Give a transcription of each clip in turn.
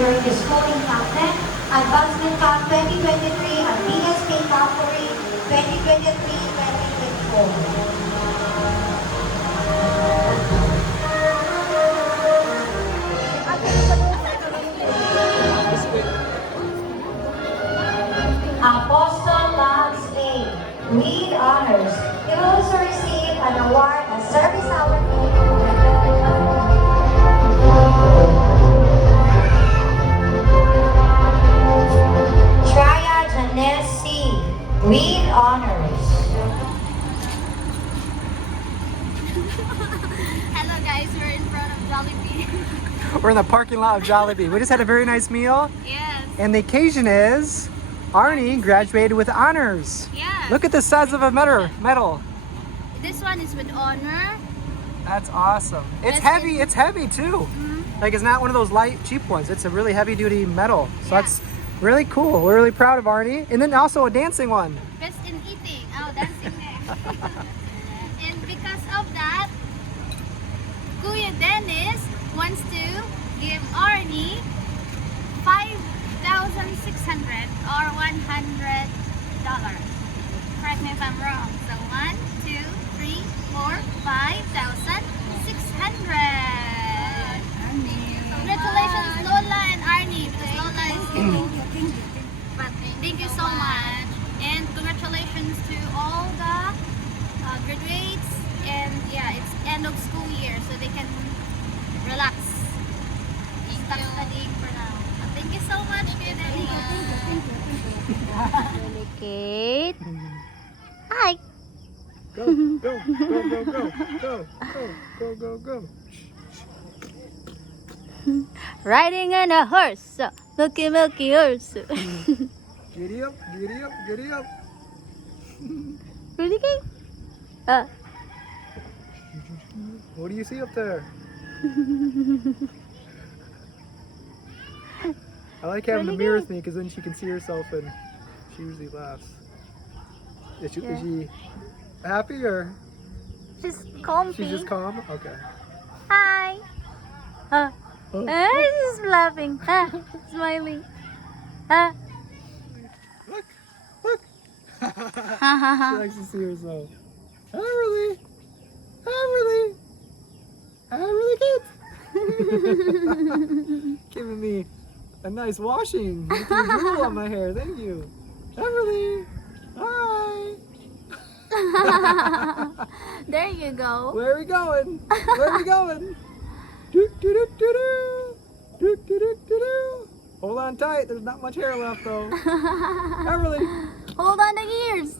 during the schooling content, Advancement Camp 2023 at BSK Calvary 2023-2024. Apostle Loves A. Lead Honors. You will also receive an award as Service Hour. Triad Janelle C. Lead Honors. Hello guys, we're in front of Jollibee. We're in the parking lot of Jollibee. We just had a very nice meal. Yes. And the occasion is Arnie graduated with honors. Yes. Look at the size of a medal. This one is with honor. That's awesome. It's heavy. It's heavy too. Like it's not one of those light, cheap ones. It's a really heavy duty medal. So that's really cool. We're really proud of Arnie. And then also a dancing one. Best in eating. Oh, dancing there. And because of that, Kuya Dennis wants to give Arnie 5,600 or $100. Correct me if I'm wrong. So 1, 2, 3, 4, 5,600. Congratulations, Lola and Arnie, because Lola is giving. But thank you so much, and congratulations to all the graduates. And yeah, it's end of school year, so they can relax. Stop studying for now. But thank you so much, Kuya Dennis. Delicate. Hi. Go, go, go, go, go, go. Riding on a horse, milky horse. Giddy up, giddy up, giddy up. Really good? What do you see up there? I like having the mirror with me because then she can see herself and she usually laughs. Is she happy or? She's comfy. She's just calm? Okay. Hi. She's laughing. Smiling. Look, look. She likes to see herself. I'm really good. Giving me a nice washing. Making drool on my hair. Thank you. Everly. Hi. There you go. Where are we going? Where are we going? Do, do, do, do, do. Do, do, do, do, do. Hold on tight. There's not much hair left though. Everly. Hold on the ears.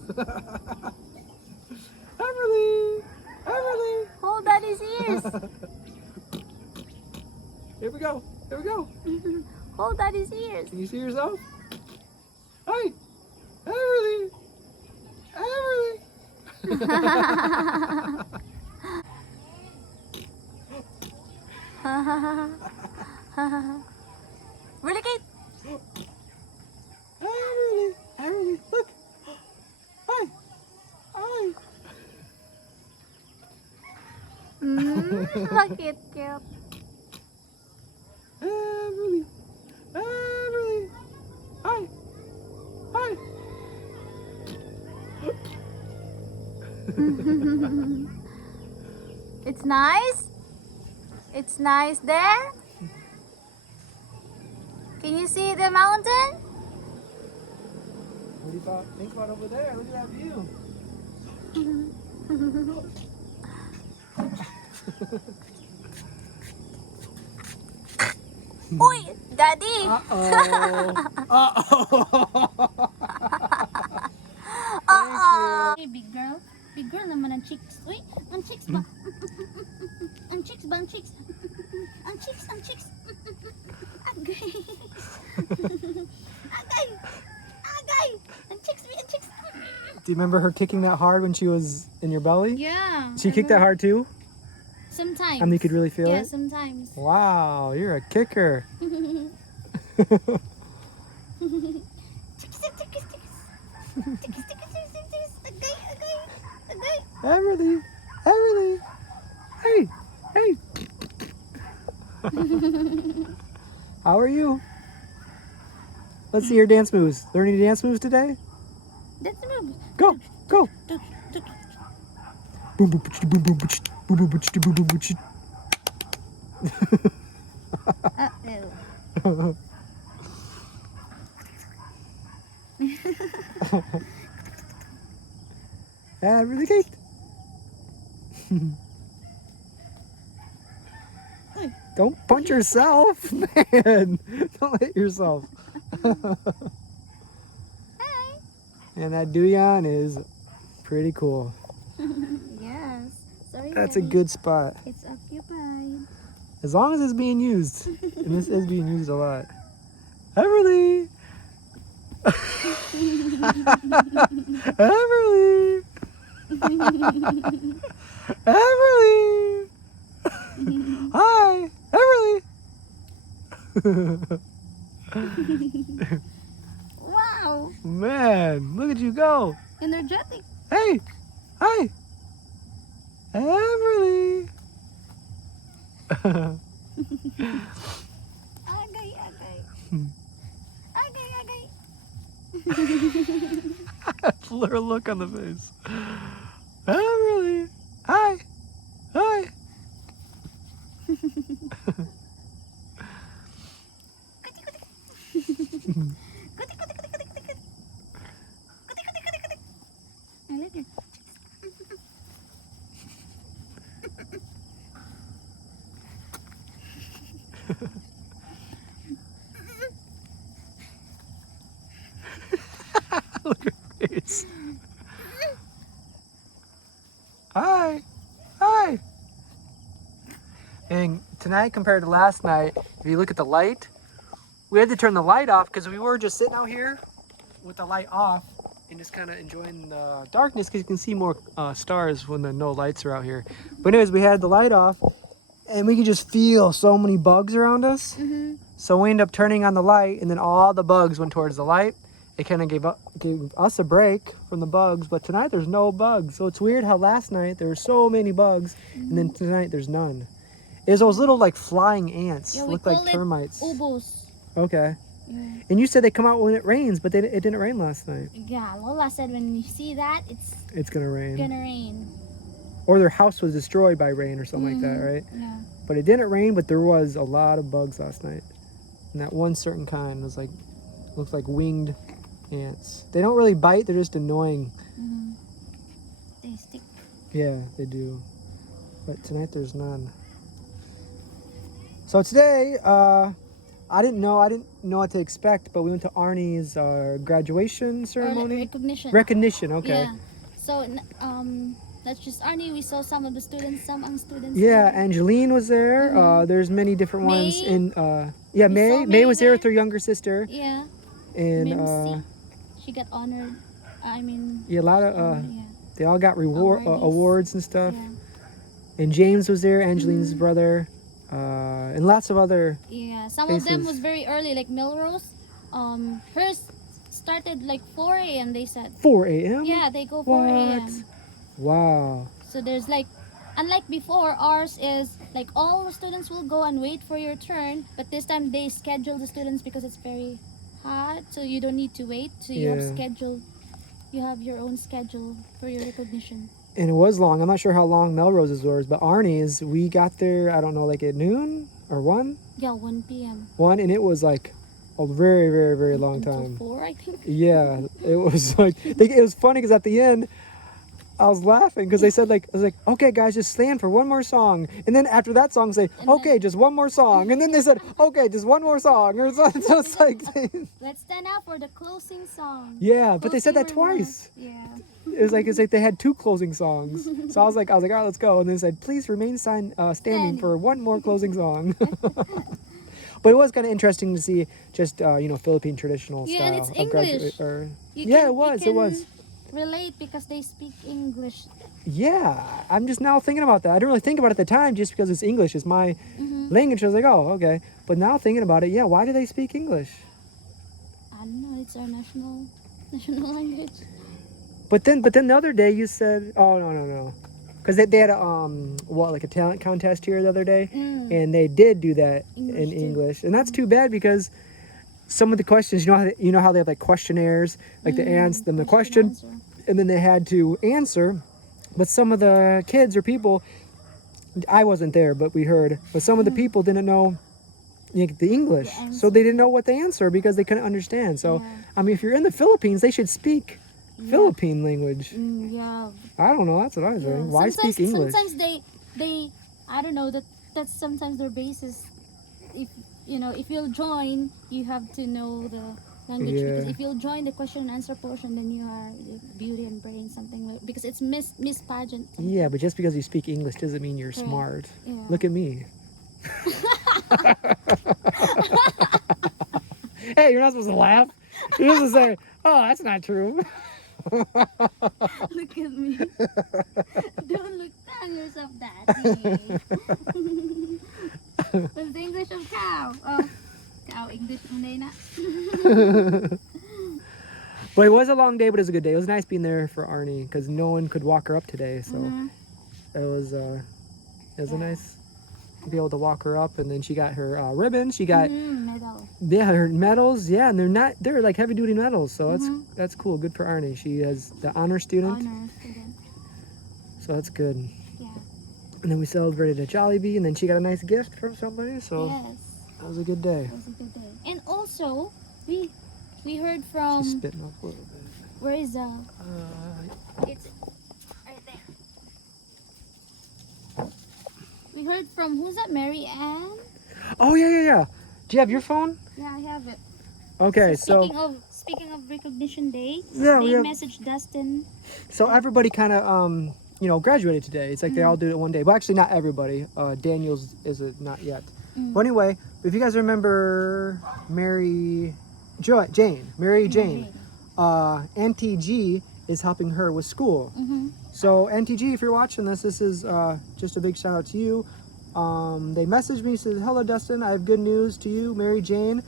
Everly. Everly. Hold on his ears. Here we go. Here we go. Hold on his ears. Can you see yourself? Hi. Everly. Everly. Really good. Everly. Look. Hi. Hi. Look it, cute. Everly. Hi. Hi. It's nice. It's nice there. Can you see the mountain? What do you think about over there? Look at that view. Oi, Daddy. Hey, big girl. Big girl naman ang chicks. Uy, ang chicks ba? Ang chicks ba? Ang chicks. Ang chicks, ang chicks. Agay. Agay. Agay. Ang chicks, ang chicks. Do you remember her kicking that hard when she was in your belly? Yeah. She kicked that hard too? Sometimes. I mean, you could really feel yeah, it? sometimes. Wow, you're a kicker. Everly. Hey. How are you? Let's see your dance moves. Learn any dance moves today? That's move. Go, go. Boom, boom, boom, boom, boom, boom, boom, boom, boom, boom. Uh-oh. Really cute. Don't punch yourself, man. Don't hit yourself. Hi. And that Duyan is pretty cool. Yes. Sorry. That's a good spot. It's occupied. As long as it's being used. And this is being used a lot. Everly! Everly! Everly! Hi! Everly! Wow. Man, look at you go. Energetic. Hey! Hi! Everly! Agay, agay. Agay, agay. Her look on the face. Everly! Hi! Hi! I like it. Look at her face. Hi. Hi. And tonight compared to last night, if you look at the light, we had to turn the light off because we were just sitting out here with the light off and just kind of enjoying the darkness because you can see more stars when the no lights are out here. But anyways, we had the light off and we could just feel so many bugs around us. Mm-hmm. So we ended up turning on the light and then all the bugs went towards the light. It kind of gave us a break from the bugs, but tonight there's no bugs. So it's weird how last night there were so many bugs and then tonight there's none. It's those little like flying ants, Yeah, we look call like it termites. ubos. Okay. Yeah. And you said they come out when it rains, but it didn't rain last night. Yeah, Lola said when you see that, It's gonna rain. gonna rain. Or their house was destroyed by rain or something like that, right? Yeah. But it didn't rain, but there was a lot of bugs last night. And that one certain kind was like, looks like winged ants. They don't really bite, they're just annoying. Mm-hmm. They stick. Yeah, they do. But tonight there's none. So today, I didn't know what to expect, but we went to Arnie's graduation ceremony. Recognition. Recognition, okay. Yeah. So, that's just Arnie. We saw some of the students, some ang students. Yeah, there. Angeline was there. There's many different ones. And yeah, We May. saw May May was there with there. her younger sister. Yeah. And Mimsy. She got honored. I mean. yeah, a lot of yeah. they all got Awardees. awards and stuff. Yeah. And James was there, Angeline's brother, and lots of other. Yeah. Some of them faces. was very early, like Melrose. Hers started like 4 a.m. They said. 4 a.m. Yeah, they go 4 a.m. What? Wow. So there's like, unlike before, ours is like all the students will go and wait for your turn, but this time they schedule the students because it's very hot, so you don't need to wait. So you have scheduled, you have your own schedule for your recognition. And it was long. I'm not sure how long Melrose's was, but Arnie's, we got there, I don't know, like at noon or 1? Yeah, 1 p.m. 1, and it was like a very, very, very long Until time. 4, I think. Yeah, it was like, it was funny because at the end, I was laughing because they said I was like, okay guys, just stand for one more song. And then after that song, say, okay, just one more song. And then they said, okay, just one more song. Or so it's like, Let's stand up for the closing song. yeah, but they said that Closing twice. remarks. Yeah. It's like they had 2 closing songs. So I was like, all right, let's go. And then they said, please remain standing for one more closing song. But it was kind of interesting to see just Philippine traditional Yeah, style. and it's of English. Yeah, it was. Relate because they speak English. Yeah, I'm just now thinking about that. I didn't really think about it at the time just because it's English. It's my language. I was like, oh, okay. But now thinking about it, yeah, why do they speak English? I don't know. It's our national language. But then the other day you said, oh, no. Because they had a talent contest here the other day. And they did do that in English too. English. And that's too bad because some of the questions, you know how they have like questionnaires, like they answer them the question, answer. and then they had to answer. But some of the kids or people, I wasn't there, but we heard, but some of the people didn't know the English, The so they didn't know what the answer because they couldn't understand. So Yeah. I mean, if you're in the Philippines, they should speak Philippine language. Yeah. I don't know. That's what I think. Yeah. Why Sometimes- speak English? Sometimes they I don't know, that's sometimes their basis. If if you'll join, you have to know the language, Yeah. because if you'll join the question and answer portion, then you are beauty and brain, something like, because it's Miss Pageant. Yeah, but just because you speak English doesn't mean you're Correct. smart. Yeah. Look at me. Hey, you're not supposed to laugh. You're supposed to say, "Oh, that's not true." Look at me. Don't look down yourself, Daddy. What's the English of cow? Oh, cow English Monday na. But it was a long day, but it was a good day. It was nice being there for Arnie because no one could walk her up today, so it was a nice to be able to walk her up. And then she got her ribbon. She got Medal. her medals. Yeah, and they're like heavy duty medals, so that's cool. Good for Arnie. She has the honor student, so that's good. Yeah. And then we celebrated at Jollibee, and then she got a nice gift from somebody. So Yes. that was a good day. It was a good day. And also, we heard from, She's spitting up a little bit. where is it's right there. We heard from, who's that? Mary Ann? Oh yeah. Do you have your phone? Yeah, I have it. Okay, so Speaking of recognition day, Yeah, we they have- messaged Dustin. everybody kind of graduated today. It's like they all did it one day. Well, actually, not everybody. Daniel's is it not yet. But anyway, if you guys remember Jane, Auntie G is helping her with school. So Auntie G, if you're watching this is just a big shout out to you. They messaged me, says, "Hello Dustin, I have good news to you. Mary Jane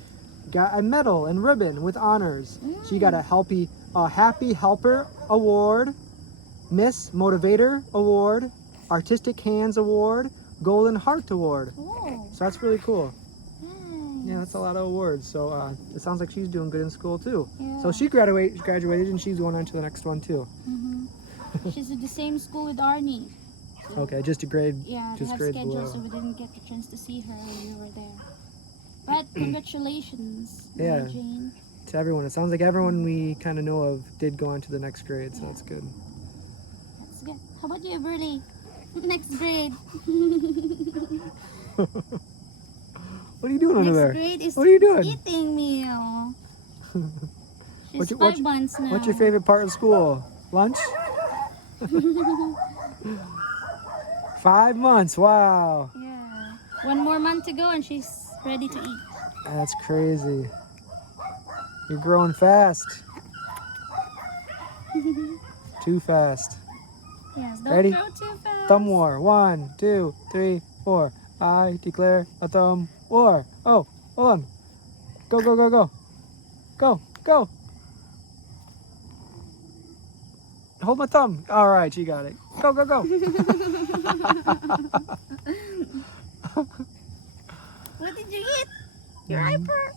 got a medal and ribbon with honors. She got a Happy Helper Award, Miss Motivator Award, Artistic Hands Award, Golden Heart Award." Oh, So that's really cool. nice. Yeah, that's a lot of awards. So it sounds like she's doing good in school too. Yeah. So she graduated, and she's going on to the next one too. She's at the same school with Arnie. Okay, just a grade. Yeah, they just have grade schedule, below. so we didn't get the chance to see her when we were there. But congratulations, Yeah. Mary Jane. To everyone, it sounds like everyone we kind of know of did go on to the next grade, so that's good. That's good. How about you, Burley? Next grade. What are you doing over Next there? grade is What are you doing? eating meal. She's What's your- 5 months now. What's your favorite part of school? Lunch? 5 months, wow. Yeah. 1 more month to go and she's ready to eat. That's crazy. You're growing fast. Too fast. Yes, don't Ready? grow too fast. Thumb war. 1, 2, 3, 4. I declare a thumb war. Oh, hold on. Go, go, go, go. Go, go. Hold my thumb. All right, you got it. Go, go, go. What did you eat? You're hyper.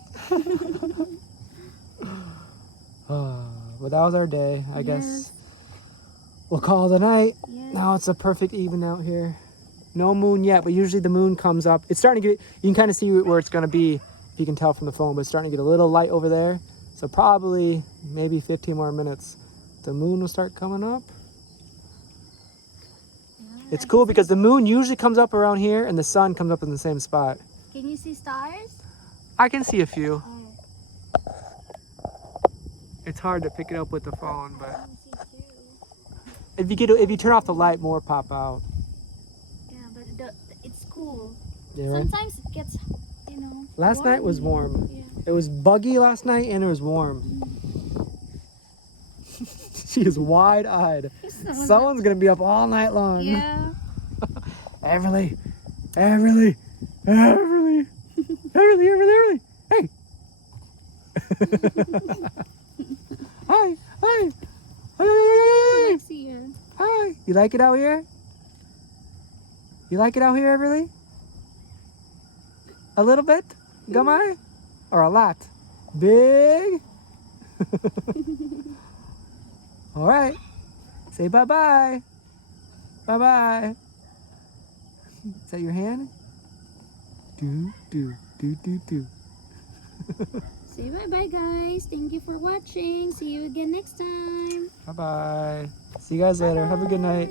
But that was our day. I guess Yes. we'll call it a night. Yes. Now it's a perfect even out here. No moon yet, but usually the moon comes up. It's starting to get, you can kind of see where it's going to be, if you can tell from the phone, but it's starting to get a little light over there. So probably maybe 15 more minutes, the moon will start coming up. It's cool because the moon usually comes up around here and the sun comes up in the same spot. Can you see stars? I can see a few. Oh, It's hard to pick it up with the phone, but I can see too. if you turn off the light, more pop out. Yeah, but it's cool. Yeah, right. Sometimes it gets, Last night was warm. Yeah. It was buggy last night and it was warm. She is wide-eyed. Someone's gonna be up all night long. Yeah. Everly, Everly, Everly, Everly, Everly, Everly. Hey. Hi, hi. Hi. I see you. Hi. You like it out here? You like it out here, Everly? A little bit? Gamay? Or a lot? Big. All right. Say bye-bye. Bye-bye. Is that your hand? Do, do, do, do, do. Say bye-bye, guys. Thank you for watching. See you again next time. Bye-bye. See you guys later. Have a good night.